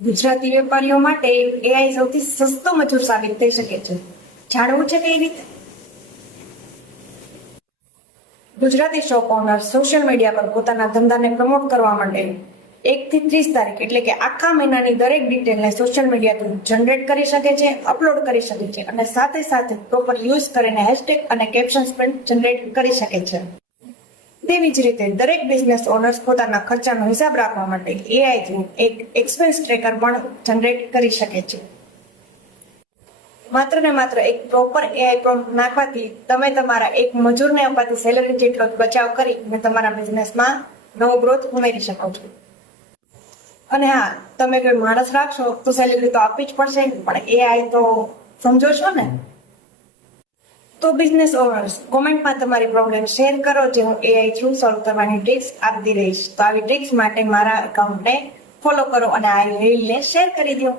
ગુજરાતી વેપારીઓ માટે એઆઈ સૌથી સસ્તો મજૂર સાબિત થઈ શકે છે. જાણવું છે કઈ રીતે? Gujarati shop owner social media પર પોતાના ધંધાને પ્રમોટ કરવા માટે 1 થી 30 તારીખ એટલે કે આખા મહિનાની દરેક ડિટેલને સોશિયલ મીડિયા પર જનરેટ કરી શકે છે, અપલોડ કરી શકે છે અને સાથે સાથે પ્રોપર યુઝ કરીને હેશટેગ અને કેપ્શન્સ પણ જનરેટ કરી શકે છે. તેવી જ રીતે દરેક બિઝનેસ ઓનર્સ પોતાના ખર્ચાનો હિસાબ રાખવા માટે એઆઈ થ્રુ એક એક્સપેન્સ ટ્રેકર પણ જનરેટ કરી શકે છે. માત્ર ને માત્ર એક પ્રોપર એઆઈ પ્રોમ્પ્ટ નાખવાથી તમે તમારા એક મજૂરને અપાતી સેલરી જેટલો બચાવ કરી અને તમારા બિઝનેસમાં નવો ગ્રોથ ઉમેરી શકો છો. અને હા, તમે કોઈ માણસ રાખશો તો સેલરી તો આપવી જ પડશે, પણ એઆઈ તો સમજો છો ને? તો બિઝનેસ ઓનર્સ કોમેન્ટમાં તમારી પ્રોબ્લેમ શેર કરો, જે હું એઆઈ થ્રુ સોલ્વ કરવાની ટ્રિક્સ આપતી રહીશ. તો આવી ટ્રિક્સ માટે મારા એકાઉન્ટને ફોલો કરો અને આ રીલને શેર કરી દો.